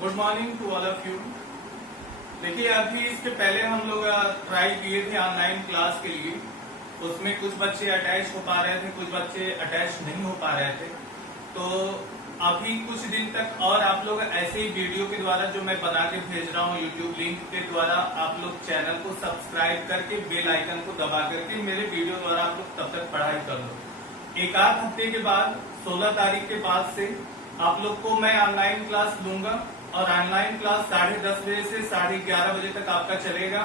Good morning to all of you. देखिए, अभी इसके पहले हम लोग ट्राई किए थे ऑनलाइन क्लास के लिए। उसमें कुछ बच्चे अटैच हो पा रहे थे, कुछ बच्चे अटैच नहीं हो पा रहे थे। तो अभी कुछ दिन तक और आप लोग ऐसे ही वीडियो के द्वारा जो मैं बना के भेज रहा हूँ यूट्यूब लिंक के द्वारा, आप लोग चैनल को सब्सक्राइब करके बेल आइकन को दबा करके मेरे वीडियो द्वारा आप लोग तब तक पढ़ाई कर लो। एक आध हफ्ते के बाद 16 तारीख के बाद से आप लोग को मैं ऑनलाइन क्लास लूंगा और ऑनलाइन क्लास 10:30 बजे से 11:30 बजे तक आपका चलेगा,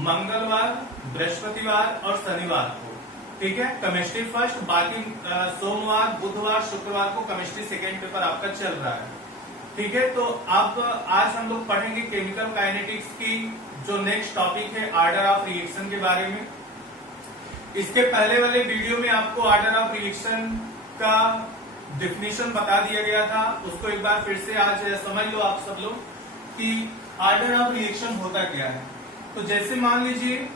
मंगलवार, बृहस्पतिवार और शनिवार को। ठीक है, केमिस्ट्री फर्स्ट, बाकी सोमवार, बुधवार, शुक्रवार को केमिस्ट्री सेकेंड पेपर आपका चल रहा है। ठीक है, तो आप आज हम लोग पढ़ेंगे केमिकल काइनेटिक्स की जो नेक्स्ट टॉपिक है, ऑर्डर ऑफ रिएक्शन के बारे में। इसके पहले वाले वीडियो में आपको ऑर्डर ऑफ रिएक्शन का डिफिनीशन बता दिया गया था, उसको एक बार फिर से आज समझ लो आप सब लोग कि ऑर्डर ऑफ रिएक्शन होता क्या है। तो जैसे मान लीजिए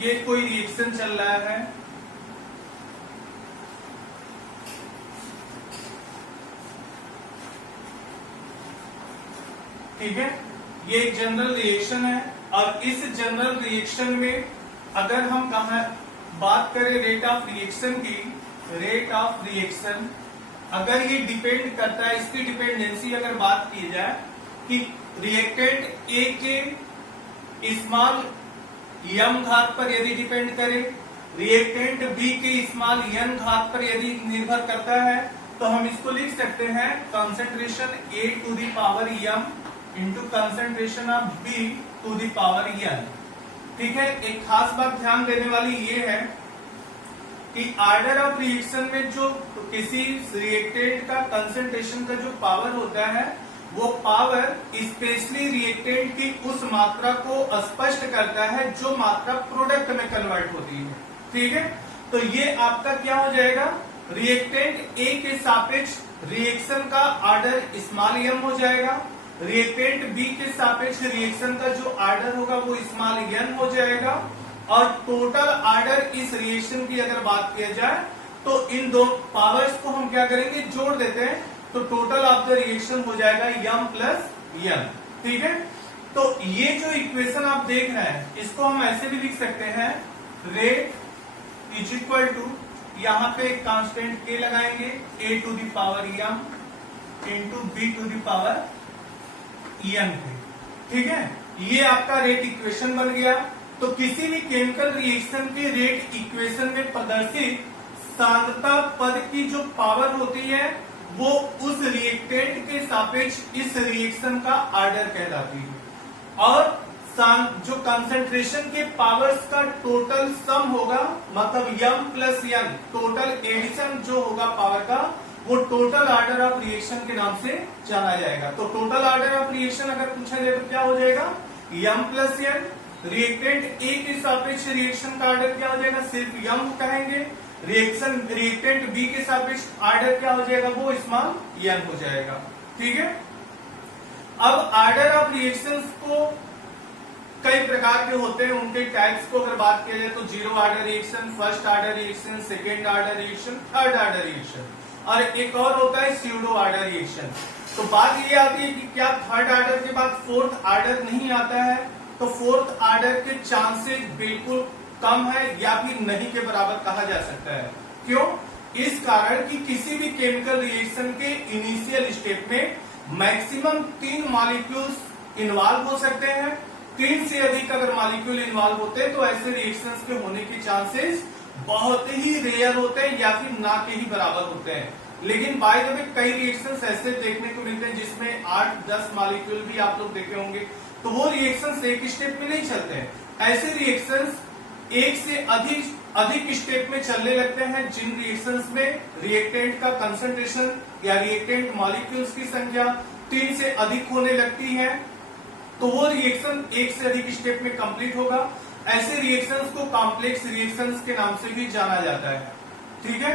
ये कोई रिएक्शन चल रहा है, ठीक है, ये एक जनरल रिएक्शन है और इस जनरल रिएक्शन में अगर हम बात करें रेट ऑफ रिएक्शन की, रेट ऑफ रिएक्शन अगर ये डिपेंड करता है, इसकी डिपेंडेंसी अगर बात की जाए कि रिएक्टेंट ए के स्मॉल यम घात पर यदि डिपेंड करे, रिएक्टेंट बी के स्मॉल एन घात पर यदि निर्भर करता है, तो हम इसको लिख सकते हैं concentration A to the power m into concentration of B to the power n. ठीक है, एक खास बात ध्यान देने वाली ये है कि ऑर्डर ऑफ रिएक्शन में जो किसी रिएक्टेंट का कंसंट्रेशन का जो पावर होता है, वो पावर स्पेशली रिएक्टेंट की उस मात्रा को स्पष्ट करता है जो मात्रा प्रोडक्ट में कन्वर्ट होती है। ठीक है, तो ये आपका क्या हो जाएगा, रिएक्टेंट ए के सापेक्ष रिएक्शन का ऑर्डर स्मॉल एम हो जाएगा, रिएक्टेंट बी के सापेक्ष रिएक्शन का जो ऑर्डर होगा वो स्मॉल एन हो जाएगा, और टोटल ऑर्डर इस रिएक्शन की अगर बात किया जाए तो इन दो पावर्स को हम क्या करेंगे, जोड़ देते हैं, तो टोटल ऑफ द रिएक्शन हो जाएगा यम प्लस एन। ठीक है, तो ये जो इक्वेशन आप देख रहे हैं इसको हम ऐसे भी लिख सकते हैं, रेट इज इक्वल टू, यहां पे एक कांस्टेंट के लगाएंगे, a to the power m into b to the power n. ठीक है, ये आपका रेट इक्वेशन बन गया। तो किसी भी केमिकल रिएक्शन के रेट इक्वेशन में प्रदर्शित सांद्रता पद की जो पावर होती है वो उस रिएक्टेंट के सापेक्ष इस रिएक्शन का ऑर्डर कहलाती है, और जो कंसंट्रेशन के पावर्स का टोटल सम होगा, मतलब यम प्लस एन, टोटल एडिशन जो होगा पावर का, वो टोटल ऑर्डर ऑफ रिएक्शन के नाम से जाना जाएगा। तो टोटल ऑर्डर ऑफ रिएक्शन अगर पूछा जाए तो क्या हो जाएगा, यम प्लस एन। रिएक्टेंट ए के सापेक्ष रिएक्शन का ऑर्डर क्या हो जाएगा, सिर्फ यम कहेंगे। रिएक्टेंट बी के सापेक्ष ऑर्डर क्या हो जाएगा, वो स्मॉल एन हो जाएगा। ठीक है, अब ऑर्डर ऑफ रिएक्शंस को कई प्रकार के होते हैं, उनके टाइप्स को अगर बात किया जाए तो zero order reaction, first order reaction, second order reaction, third order reaction, और एक और होता है स्यूडो ऑर्डर रिएक्शन। तो बात ये आती है कि क्या थर्ड ऑर्डर के बाद फोर्थ ऑर्डर नहीं आता है, तो फोर्थ ऑर्डर के चांसेस बिल्कुल कम है या फिर नहीं के बराबर कहा जा सकता है। क्यों? इस कारण कि किसी भी केमिकल रिएक्शन के इनिशियल स्टेप में मैक्सिमम 3 मॉलिक्यूल्स इन्वॉल्व हो सकते हैं। 3 से अधिक अगर मॉलिक्यूल इन्वॉल्व होते हैं तो ऐसे रिएक्शंस के होने के चांसेस बहुत ही रेयर होते हैं या फिर ना के ही बराबर होते हैं। लेकिन बाय द वे कई रिएक्शंस ऐसे देखने को मिलते हैं जिसमें 8-10 मॉलिक्यूल भी आप लोग देखे होंगे, तो वो रिएक्शंस एक स्टेप में नहीं चलते हैं। ऐसे रिएक्शंस एक से अधिक स्टेप में चलने लगते हैं, जिन रिएक्शंस में रिएक्टेंट का कंसंट्रेशन या रिएक्टेंट मॉलिक्यूल्स की संख्या 3 से अधिक होने लगती है, तो वो रिएक्शन एक से अधिक स्टेप में कंप्लीट होगा। ऐसे रिएक्शंस को कॉम्प्लेक्स रिएक्शंस के नाम से भी जाना जाता है। ठीक है,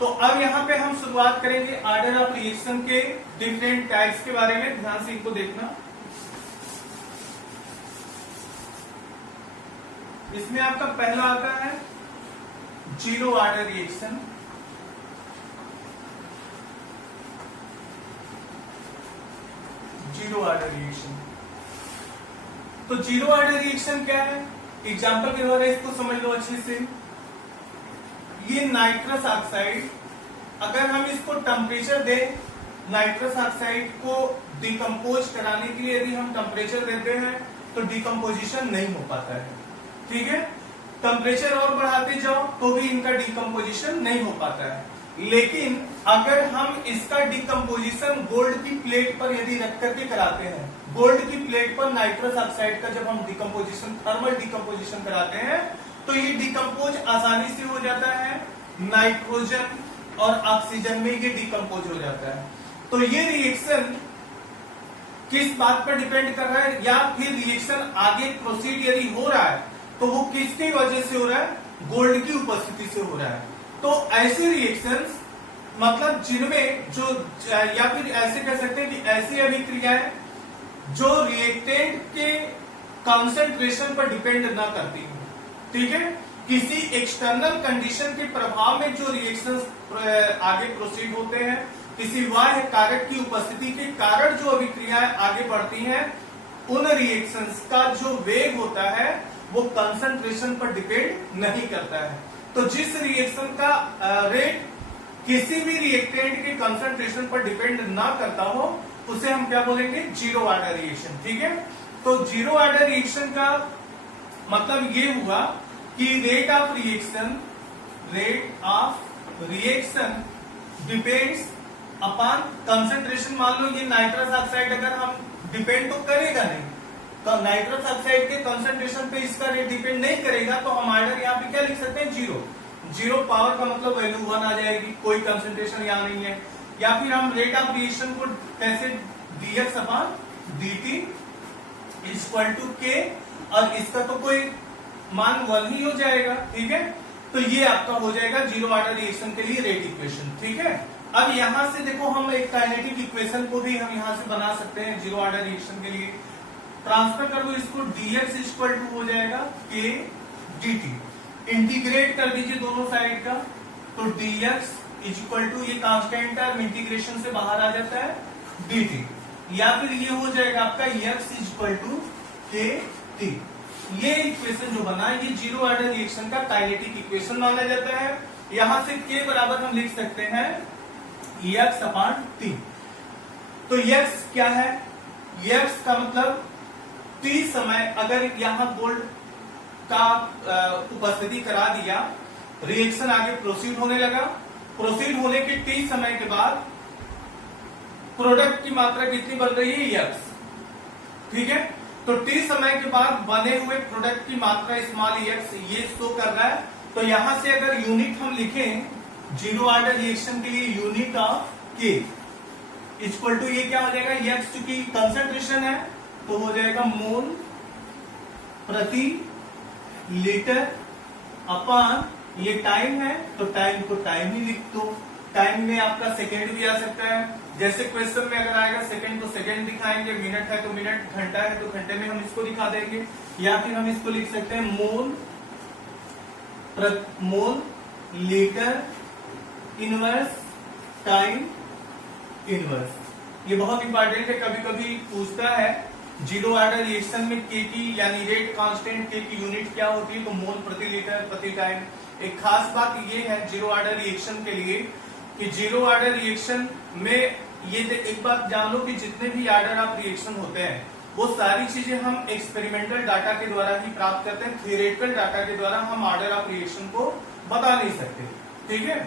तो अब यहाँ पे हम शुरुआत करेंगे ऑर्डर ऑफ रिएक्शन के डिफरेंट टाइप्स के बारे में। ध्यान से इनको देखना। इसमें आपका पहला आता है zero order reaction. Zero order reaction. तो जीरो ऑर्डर रिएक्शन क्या है? एग्जांपल के द्वारा इसको समझ लो अच्छे से। ये नाइट्रस ऑक्साइड, अगर हम इसको टेम्परेचर दें, नाइट्रस ऑक्साइड को डिकम्पोज कराने के लिए यदि हम टेम्परेचर देते हैं तो डिकम्पोजिशन नहीं हो पाता है। ठीक है, टेम्परेचर और बढ़ाते जाओ तो भी इनका डिकम्पोजिशन नहीं हो पाता है। लेकिन अगर हम इसका डिकम्पोजिशन गोल्ड की प्लेट पर यदि रख करके कराते हैं, गोल्ड की प्लेट पर नाइट्रस ऑक्साइड का जब हम डिकम्पोजिशन, थर्मल डिकम्पोजिशन कराते हैं तो ये डिकम्पोज आसानी से हो जाता है, नाइट्रोजन और ऑक्सीजन में ये डिकम्पोज हो जाता है। तो ये रिएक्शन किस बात पर डिपेंड कर रहा है, या फिर रिएक्शन आगे प्रोसीड यदि हो रहा है तो वो किसकी वजह से हो रहा है? गोल्ड की उपस्थिति से हो रहा है। तो ऐसे रिएक्शंस मतलब जिनमें जो, या फिर ऐसे कह सकते हैं कि ऐसी अभिक्रियाएं जो रिएक्टेंट के कंसंट्रेशन पर डिपेंड ना करती हो। ठीक है, किसी एक्सटर्नल कंडीशन के प्रभाव में जो रिएक्शंस आगे प्रोसीड होते हैं, किसी बाह्य कारक की उपस्थिति के कारण जो अभिक्रियाएं आगे बढ़ती हैं, उन रिएक्शंस का जो वेग होता है वो कंसंट्रेशन पर डिपेंड नहीं करता है। तो जिस रिएक्शन का रेट किसी भी रिएक्टेंट के कंसंट्रेशन पर डिपेंड ना करता हो उसे हम क्या बोलेंगे? Zero order reaction. ठीक है, तो जीरो ऑर्डर रिएक्शन का मतलब ये हुआ कि rate of reaction depends upon concentration. मान लो ये नाइट्रस ऑक्साइड, अगर हम डिपेंड तो करेगा नहीं, तो नाइट्रस ऑक्साइड के कंसंट्रेशन पे इसका रेट डिपेंड नहीं करेगा, तो हम ऑर्डर यहाँ पे क्या लिख सकते हैं? जीरो। जीरो पावर का मतलब वैल्यू 1 आ जाएगी, कोई कंसंट्रेशन यहाँ नहीं है। या फिर हम रेट ऑफ रिएक्शन को कैसे, dx upon dt equal to k, और इसका तो कोई मान 1 ही हो जाएगा। ठीक है, तो ये आपका हो जाएगा जीरो ऑर्डर रिएक्शन के लिए रेट इक्वेशन। ठीक है, अब यहां से देखो हम एक काइनेटिक इक्वेशन को भी हम यहां से बना सकते हैं जीरो ऑर्डर रिएक्शन के लिए। ट्रांसफर कर दो इसको, dx इक्वल टू हो जाएगा k dt। इंटीग्रेट कर दीजिए दोनों साइड का, तो dx इक्वल टू, ये कांस्टेंट टर्म इंटीग्रेशन से बाहर आ जाता है, dt। या फिर ये हो जाएगा आपका x equal to k t। ये इक्वेशन जो बना ये जीरो ऑर्डर रिएक्शन का काइनेटिक इक्वेशन माना जाता है। यहां से k बराबर हम लिख सकते हैं x अपॉन t। तो x क्या है? x का मतलब t समय, अगर यहां गोल्ड का उपस्थिति करा दिया, रिएक्शन आगे प्रोसीड होने लगा, प्रोसीड होने के t समय के बाद प्रोडक्ट की मात्रा कितनी बन रही है? x। ठीक है, तो t समय के बाद बने हुए प्रोडक्ट की मात्रा स्मॉल x ये शो कर रहा है। तो यहां से अगर यूनिट हम लिखें जीरो ऑर्डर रिएक्शन के लिए, unit of k equal to, ये क्या हो जाएगा? x चूंकि कंसंट्रेशन है तो हो जाएगा मोल प्रति लीटर अपॉन, ये टाइम है तो टाइम को टाइम ही लिख दो। टाइम में आपका सेकेंड भी आ सकता है, जैसे क्वेश्चन में अगर आएगा सेकेंड तो सेकेंड दिखाएंगे, मिनट है तो मिनट, घंटा है तो घंटे में हम इसको दिखा देंगे। या फिर हम इसको लिख सकते हैं mole litre inverse time inverse. ये बहुत इंपॉर्टेंट है, कभी कभी पूछता है जीरो ऑर्डर रिएक्शन में k की यानी रेट कांस्टेंट k की यूनिट क्या होती है? तो मोल प्रति लीटर प्रति टाइम। एक खास बात ये है जीरो ऑर्डर रिएक्शन के लिए कि जीरो ऑर्डर रिएक्शन में ये एक बात जान लो कि जितने भी ऑर्डर ऑफ रिएक्शन होते हैं वो सारी चीजें हम एक्सपेरिमेंटल डाटा के द्वारा ही प्राप्त करते हैं। थियोरेटिकल डाटा के द्वारा हम ऑर्डर ऑफ रिएक्शन को बता नहीं सकते। ठीक है,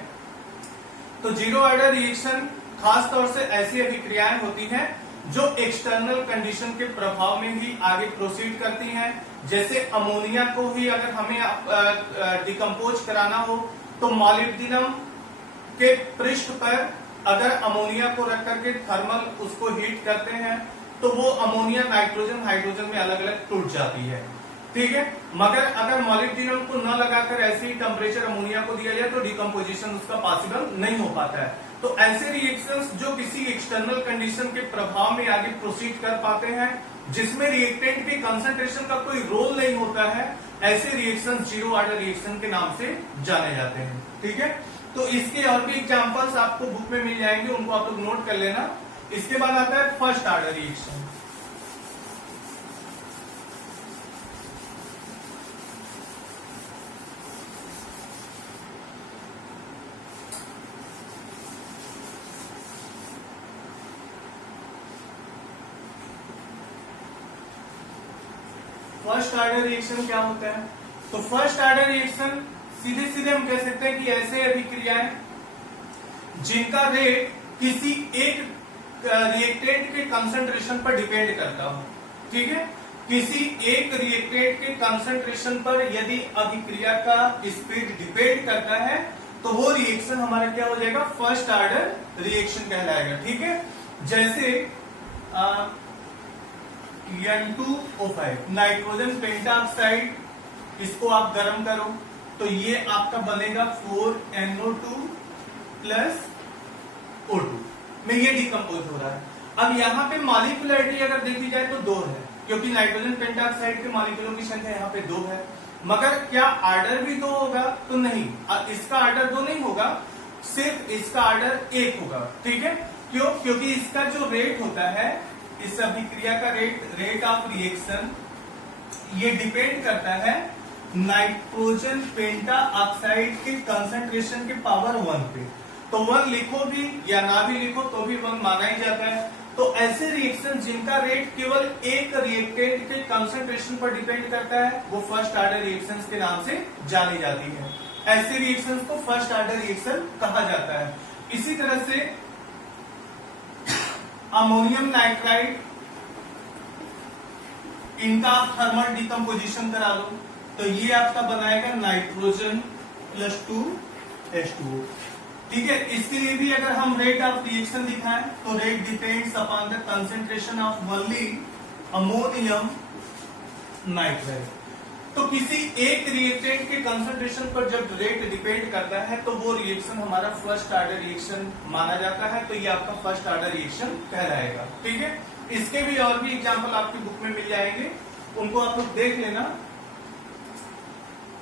तो जीरो ऑर्डर रिएक्शन खास तौर से ऐसी अभिक्रियाएं होती हैं जो एक्सटर्नल कंडीशन के प्रभाव में ही आगे प्रोसीड करती हैं। जैसे अमोनिया को ही अगर हमें डिकम्पोज कराना हो तो मॉलिब्डेनम के पृष्ठ पर अगर अमोनिया को रख करके थर्मल उसको हीट करते हैं तो वो अमोनिया नाइट्रोजन हाइड्रोजन में अलग अलग टूट जाती है। ठीक है, मगर अगर मॉलिब्डेनम को न लगाकर ऐसे ही टेम्परेचर अमोनिया को दिया जाए तो डिकम्पोजिशन उसका पॉसिबल नहीं हो पाता है। तो ऐसे रिएक्शंस जो किसी एक्सटर्नल कंडीशन के प्रभाव में आगे प्रोसीड कर पाते हैं, जिसमें रिएक्टेंट के कंसंट्रेशन का कोई रोल नहीं होता है, ऐसे रिएक्शंस जीरो ऑर्डर रिएक्शन के नाम से जाने जाते हैं। ठीक है, तो इसके और भी एग्जांपल्स आपको बुक में मिल जाएंगे, उनको आप लोग नोट कर लेना। इसके बाद आता है first order reaction. First order reaction क्या होता है? तो फर्स्ट ऑर्डर रिएक्शन सीधे सीधे हम कह सकते हैं कि ऐसे अभिक्रियाएं जिनका रेट किसी एक रिएक्टेंट के कंसंट्रेशन पर डिपेंड करता हो। ठीक है, किसी एक रिएक्टेंट के कंसंट्रेशन पर यदि अभिक्रिया का स्पीड डिपेंड करता है तो वो रिएक्शन हमारा क्या हो जाएगा? फर्स्ट ऑर्डर रिएक्शन कहलाएगा। ठीक है, जैसे N2O5 नाइट्रोजन पेंटाऑक्साइड, इसको आप गर्म करो तो ये आपका बनेगा 4NO2 प्लस O2 में ये डिकम्पोज हो रहा है। अब यहाँ पे मॉलिक्यूलरिटी अगर देखी जाए तो 2 है, क्योंकि नाइट्रोजन पेंटाऑक्साइड के मॉलिक्यूलों की संख्या यहाँ पे 2 है। मगर क्या आर्डर भी 2 होगा? तो नहीं, इसका आर्डर 2 नहीं होगा, सिर्फ इसका आर्डर 1 होगा। ठीक है, क्यों? क्योंकि इसका जो रेट होता है, इस अभिक्रिया का रेट ऑफ रिएक्शन, ये डिपेंड करता है नाइट्रोजन पेंटाऑक्साइड के कंसंट्रेशन के पावर 1 पे। तो 1 लिखो भी या ना भी लिखो तो भी 1 माना ही जाता है। तो ऐसे रिएक्शन जिनका रेट केवल एक रिएक्टेंट के कंसंट्रेशन पर डिपेंड करता है वो फर्स्ट ऑर्डर रिएक्शंस के नाम से जानी जाती है। ऐसे रिएक्शंस को फर्स्ट ऑर्डर रिएक्शन कहा जाता है। इसी तरह से अमोनियम नाइट्राइड, इनका आप थर्मल डिकम्पोजिशन करा लो तो ये आपका बनाएगा नाइट्रोजन प्लस 2H2O। ठीक है, इसके लिए भी अगर हम रेट ऑफ रिएक्शन दिखाएं तो rate depends upon the concentration of only ammonium nitride. तो किसी एक रिएक्टेंट के कंसंट्रेशन पर जब रेट डिपेंड करता है तो वो रिएक्शन हमारा फर्स्ट ऑर्डर रिएक्शन माना जाता है। तो ये आपका फर्स्ट ऑर्डर रिएक्शन कहलाएगा। ठीक है, इसके भी और भी एग्जांपल आपकी बुक में मिल जाएंगे, उनको आप लोग देख लेना।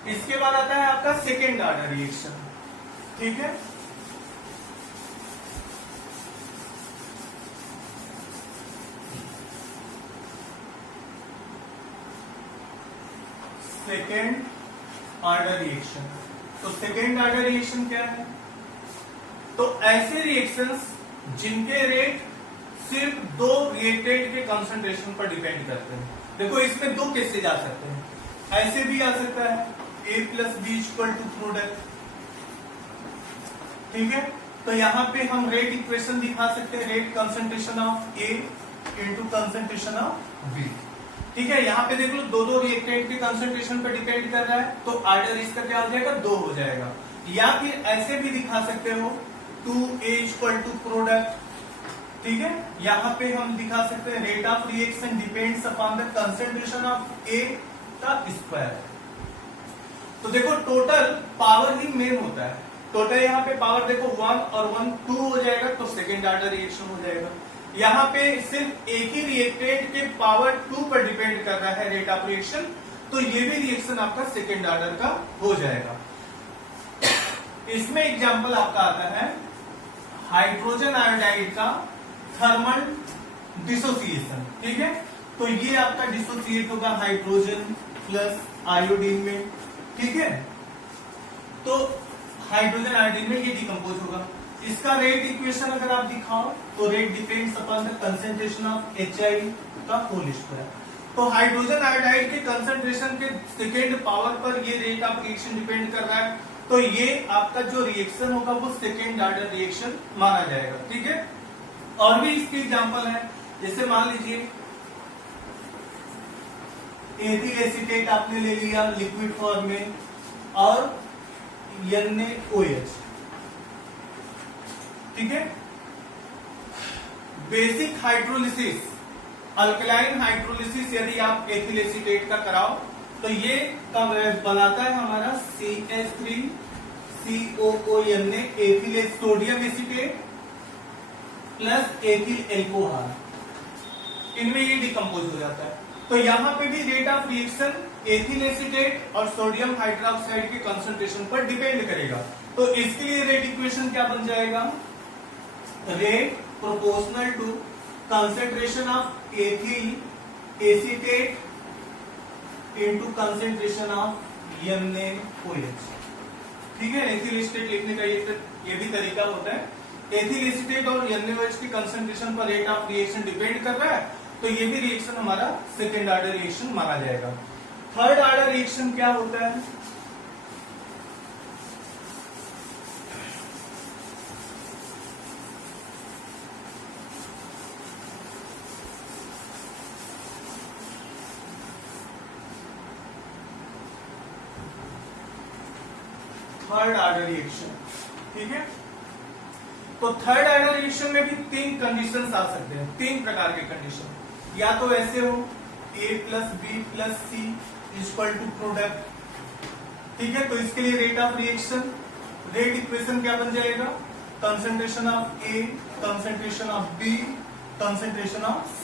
इसके बाद आता है आपका सेकेंड ऑर्डर रिएक्शन। ठीक है, सेकेंड ऑर्डर रिएक्शन। तो सेकेंड ऑर्डर रिएक्शन क्या है? तो ऐसे रिएक्शंस जिनके रेट सिर्फ 2 रिएक्टेंट के कंसंट्रेशन पर डिपेंड करते हैं। देखो इसमें 2 कैसे जा सकते हैं, ऐसे भी आ सकता है A plus B equal to product. ठीक है, तो यहाँ पे हम रेट इक्वेशन दिखा सकते हैं, rate concentration of A into concentration of B। ठीक है, यहाँ पे देख लो 2 रिएक्टेंट के कंसंट्रेशन पर डिपेंड कर रहा है तो ऑर्डर इसका क्या हो जाएगा? 2 हो जाएगा। या फिर ऐसे भी दिखा सकते हो 2A इक्वल टू प्रोडक्ट। ठीक है, यहाँ पे हम दिखा सकते हैं rate of reaction depends upon the concentration of A का स्क्वायर। तो देखो टोटल पावर ही मेन होता है। टोटल यहाँ पे पावर देखो 1 और 1 2 हो जाएगा तो सेकेंड ऑर्डर रिएक्शन हो जाएगा। यहाँ पे सिर्फ एक ही रिएक्टेंट के पावर 2 पर डिपेंड कर रहा है रेट ऑफ रिएक्शन, तो ये भी रिएक्शन आपका सेकेंड ऑर्डर का हो जाएगा। इसमें एग्जांपल आपका आता है हाइड्रोजन आयोडाइड का थर्मल डिसोसिएशन। ठीक है, तो ये आपका डिसोसिएट होगा हाइड्रोजन प्लस आयोडीन में। ठीक है, तो हाइड्रोजन आयोडीन में ये डिकम्पोज होगा। इसका रेट इक्वेशन अगर आप दिखाओ तो rate depends upon the concentration of HI का होल स्क्वायर। तो हाइड्रोजन आयोडाइड के कंसंट्रेशन के सेकेंड पावर पर ये रेट ऑफ रिएक्शन डिपेंड कर रहा है, तो ये आपका जो रिएक्शन होगा वो सेकेंड ऑर्डर रिएक्शन माना जाएगा। ठीक है, और भी इसके एग्जांपल है, जैसे मान लीजिए एथिल एसीटेट आपने ले लिया लिक्विड फॉर्म में और NaOH। ठीक है, बेसिक हाइड्रोलिसिस, अल्कलाइन हाइड्रोलिसिस यदि आप एथिल एसीटेट का कराओ तो ये बनाता है हमारा CH3COONA ethyl sodium acetate plus ethyl alcohol, इनमें ये डिकम्पोज हो जाता है। तो यहां पे भी rate of reaction ethyl acetate और सोडियम हाइड्रोक्साइड के कंसंट्रेशन पर डिपेंड करेगा। तो इसके लिए रेट इक्वेशन क्या बन जाएगा? Rate proportional to concentration of ethyl acetate into concentration of NaOH। ठीक है, एथिल एसीटेट लिखने का ये भी तरीका होता है। एथिल एसीटेट और NaOH की कंसेंट्रेशन पर रेट ऑफ रिएक्शन डिपेंड कर रहा है, तो ये भी रिएक्शन हमारा सेकेंड ऑर्डर रिएक्शन माना जाएगा। थर्ड ऑर्डर रिएक्शन क्या होता है? Third order reaction. ठीक है, तो थर्ड ऑर्डर रिएक्शन में भी तीन कंडीशंस आ सकते हैं, तीन प्रकार के कंडीशन। या तो ऐसे हो A plus B plus C equal to product. ठीक है, तो इसके लिए rate of reaction, rate equation क्या बन जाएगा? Concentration of A, concentration of B, concentration of C।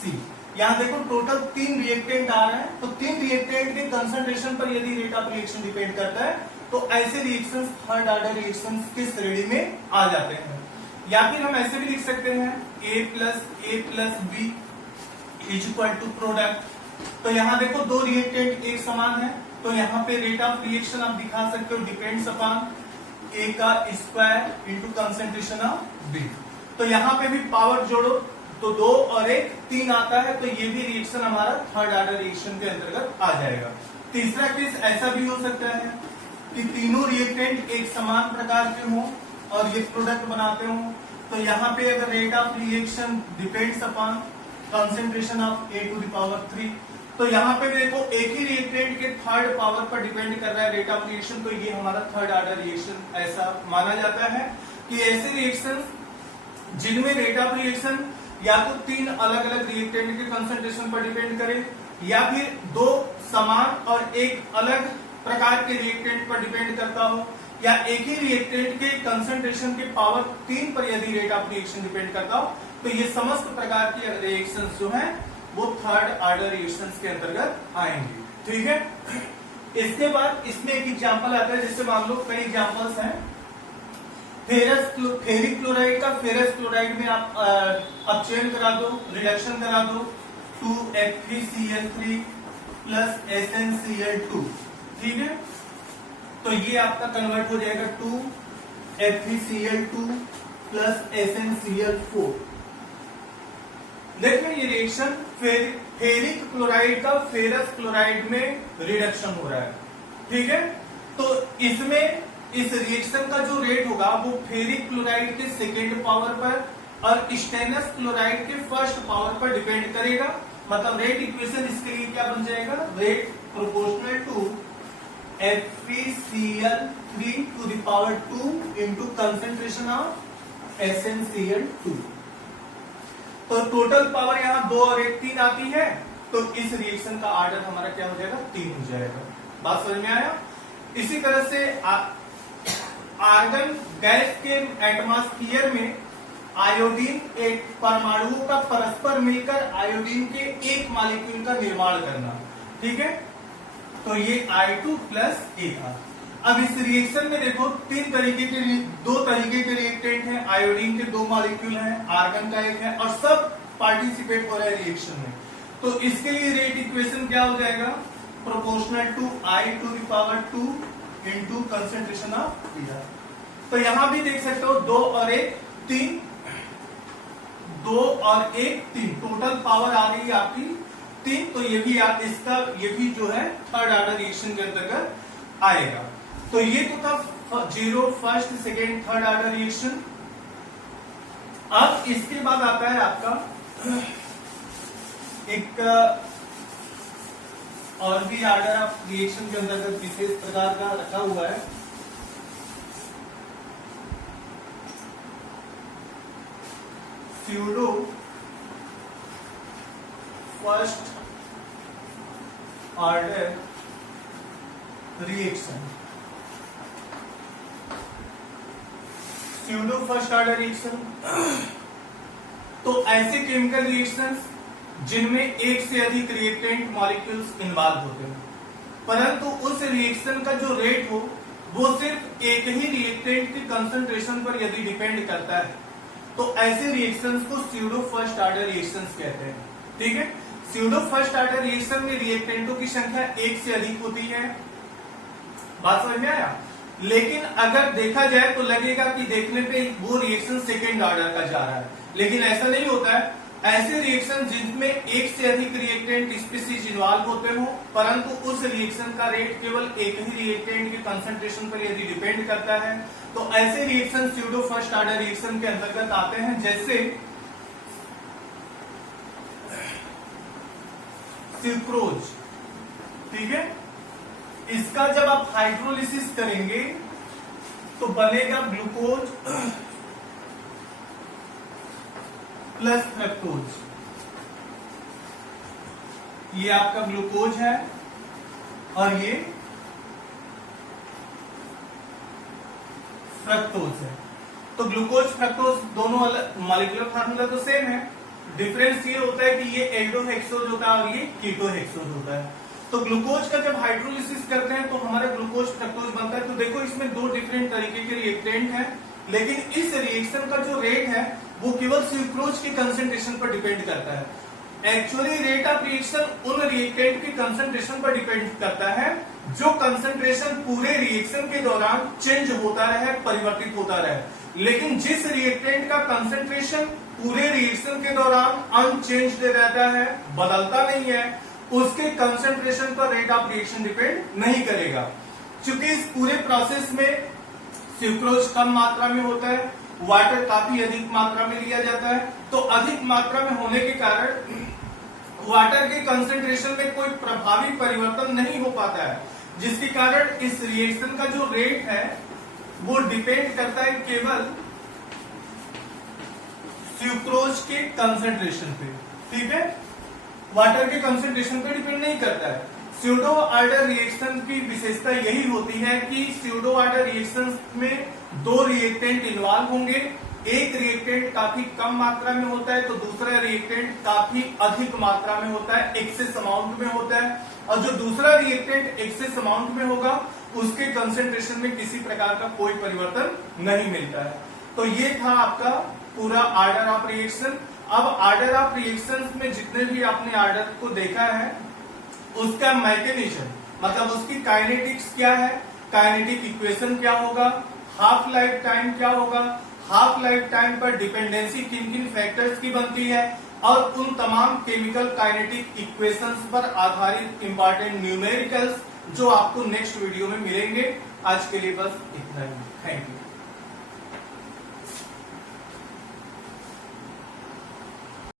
यहां देखो टोटल तीन रिएक्टेंट आ रहे हैं, तो तीन रिएक्टेंट के कंसेंट्रेशन पर यदि रेट ऑफ रिएक्शन डिपेंड करता है तो ऐसे रिएक्शंस थर्ड ऑर्डर रिएक्शंस की श्रेणी में आ जाते हैं। या फिर हम ऐसे भी लिख सकते हैं A plus B is equal to product. तो यहाँ देखो दो रिएक्टेंट एक समान है, तो यहाँ पे रेट ऑफ रिएक्शन आप दिखा सकते हो डिपेंड्स अपॉन A का square into concentration of B। तो यहाँ पे भी पावर जोड़ो तो 2 और 1 3 आता है, तो ये भी रिएक्शन हमारा थर्ड ऑर्डर रिएक्शन के अंतर्गत आ जाएगा। तीसरा केस ऐसा भी हो सकता है कि तीनों रिएक्टेंट एक समान प्रकार के हों और ये प्रोडक्ट बनाते हो, तो यहाँ पे अगर rate of reaction depends upon concentration of A to the power 3, तो यहाँ पे देखो एक ही रिएक्टेंट के थर्ड पावर पर डिपेंड कर रहा है रेट ऑफ रिएक्शन, तो ये हमारा थर्ड ऑर्डर रिएक्शन ऐसा माना जाता है कि ऐसे रिएक्शन जिनमें रेट ऑफ रिएक्शन या तो तीन अलग अलग रिएक्टेंट के कंसेंट्रेशन पर डिपेंड करे, या फिर दो समान और एक अलग प्रकार के रिएक्टेंट पर डिपेंड करता हो, या एक ही रिएक्टेंट के कंसेंट्रेशन के पावर 3 पर यदि रेट ऑफ रिएक्शन डिपेंड करता हो, तो ये समस्त प्रकार के रिएक्शंस जो हैं वो थर्ड ऑर्डर रिएक्शंस के अंतर्गत आएंगे। ठीक है, इसके बाद इसमें एक एग्जांपल आता है, जैसे मान लो कई एग्जांपल्स हैं। फेरिक क्लोराइड का फेरस क्लोराइड में आप अपचयन करा दो, रिडक्शन करा दो 2F3Cl3 प्लस SnCl2। ठीक है, तो ये आपका कन्वर्ट हो जाएगा 2F3Cl2 प्लस SnCl4। देखिए ये रिएक्शन फेरिक क्लोराइड का फेरस क्लोराइड में रिडक्शन हो रहा है। ठीक है, तो इसमें इस रिएक्शन का जो रेट होगा वो फेरिक क्लोराइड के सेकेंड पावर पर और स्टेनस क्लोराइड के फर्स्ट पावर पर डिपेंड करेगा। मतलब रेट इक्वेशन इसके लिए क्या बन जाएगा? Rate proportional to FeCl3 to the power 2 into concentration of SnCl2। तो टोटल पावर यहाँ 2 और 1 3 आती है, तो इस रिएक्शन का ऑर्डर हमारा क्या हो जाएगा? 3 हो जाएगा। बात समझ में आया? इसी तरह से आर्गन गैस के एटमॉस्फेयर में आयोडीन एक परमाणुओं का परस्पर मिलकर आयोडीन के एक मॉलिक्यूल का निर्माण करना। ठीक है, तो ये I2 प्लस A था। अब इस रिएक्शन में देखो दो तरीके के रिएक्टेंट हैं, आयोडीन के 2 मॉलिक्यूल हैं, आर्गन का 1 है, और सब पार्टिसिपेट हो रहा है रिएक्शन में। तो इसके लिए रेट इक्वेशन क्या हो जाएगा? Proportional to I to the power 2 into concentration of B। तो यहां भी देख सकते हो 2 और 1 3, 2 और 1 3, टोटल पावर आ रही है आपकी 3। तो ये भी जो है थर्ड ऑर्डर रिएक्शन के अंतर्गत आएगा। तो ये तो था 0 first second third order reaction. अब इसके बाद आता है आपका एक और भी ऑर्डर ऑफ रिएक्शन के अंतर्गत विशेष प्रकार का रखा हुआ है। Pseudo first order reaction. Pseudo first order reaction तो ऐसे केमिकल रिएक्शंस जिनमें एक से अधिक रिएक्टेंट मॉलिक्यूल्स इन्वॉल्व होते हैं, परंतु उस रिएक्शन का जो रेट हो वो सिर्फ एक ही रिएक्टेंट के कंसंट्रेशन पर यदि डिपेंड करता है, तो ऐसे रिएक्शंस को स्यूडो फर्स्ट ऑर्डर रिएक्शंस कहते हैं। ठीक है, स्यूडो फर्स्ट ऑर्डर रिएक्शन में रिएक्टेंटों की संख्या एक से अधिक होती है। बात समझ में आया? लेकिन अगर देखा जाए तो लगेगा कि देखने पे वो रिएक्शन सेकेंड ऑर्डर का जा रहा है, लेकिन ऐसा नहीं होता है। ऐसे रिएक्शन जिनमें एक से अधिक रिएक्टेंट स्पीशीज इन्वॉल्व होते हो, परंतु उस रिएक्शन का रेट केवल एक ही रिएक्टेंट के कंसंट्रेशन पर यदि डिपेंड करता है, तो ऐसे reaction pseudo first order reaction के अंतर्गत आते हैं। जैसे सुक्रोज, ठीक है, इसका जब आप हाइड्रोलिसिस करेंगे तो बनेगा ग्लूकोज प्लस फ्रक्टोज। ये आपका ग्लूकोज है और ये फ्रक्टोज है। तो ग्लूकोज फ्रक्टोज दोनों अलग मॉलिक्यूलर फार्मूला तो सेम है, डिफरेंस ये होता है कि ये एल्डोहेक्सोज होता है और ये कीटोहेक्सोज होता है। तो ग्लूकोज का जब हाइड्रोलिसिस करते हैं तो हमारा ग्लूकोज फ्रक्टोज बनता है। तो देखो इसमें दो डिफरेंट तरीके के रिएक्टेंट हैं, लेकिन इस रिएक्शन का जो रेट है वो केवल सुक्रोज के कंसंट्रेशन पर डिपेंड करता है। एक्चुअली रेट ऑफ रिएक्शन उन रिएक्टेंट के कंसंट्रेशन पर डिपेंड करता है जो कंसंट्रेशन पूरे रिएक्शन के दौरान चेंज होता रहे, परिवर्तित होता रहे। लेकिन जिस रिएक्टेंट का कंसंट्रेशन पूरे रिएक्शन के दौरान अनचेंज्ड रहता है, बदलता नहीं है, उसके कंसंट्रेशन पर रेट ऑफ रिएक्शन डिपेंड नहीं करेगा। क्योंकि इस पूरे प्रोसेस में सुक्रोज कम मात्रा में होता है, वाटर काफी अधिक मात्रा में लिया जाता है। तो अधिक मात्रा में होने के कारण वाटर के कंसंट्रेशन में कोई प्रभावी परिवर्तन नहीं हो पाता है, जिसके कारण इस रिएक्शन का जो रेट है वो डिपेंड करता है केवल सुक्रोज के कंसंट्रेशन पे। ठीक है, वाटर के कंसंट्रेशन पे डिपेंड नहीं करता है। स्यूडो ऑर्डर रिएक्शन की विशेषता यही होती है कि स्यूडो ऑर्डर रिएक्शन में दो रिएक्टेंट इन्वॉल्व होंगे। एक रिएक्टेंट काफी कम मात्रा में होता है तो दूसरा रिएक्टेंट काफी अधिक मात्रा में होता है, एक्सेस अमाउंट में होता है। और जो दूसरा रिएक्टेंट एक्सेस अमाउंट में होगा उसके कंसंट्रेशन में किसी प्रकार का कोई परिवर्तन नहीं मिलता है। तो ये था आपका पूरा ऑर्डर ऑफ रिएक्शन। अब ऑर्डर ऑफ रिएक्शन में जितने भी आपने ऑर्डर को देखा है उसका मैकेनिज्म, मतलब उसकी काइनेटिक्स क्या है, काइनेटिक इक्वेशन क्या होगा, हाफ लाइफ टाइम क्या होगा, हाफ लाइफ टाइम पर डिपेंडेंसी किन किन फैक्टर्स की बनती है, और उन तमाम केमिकल काइनेटिक इक्वेशंस पर आधारित इंपॉर्टेंट न्यूमेरिकल्स जो आपको नेक्स्ट वीडियो में मिलेंगे। आज के लिए बस इतना ही। Thank you.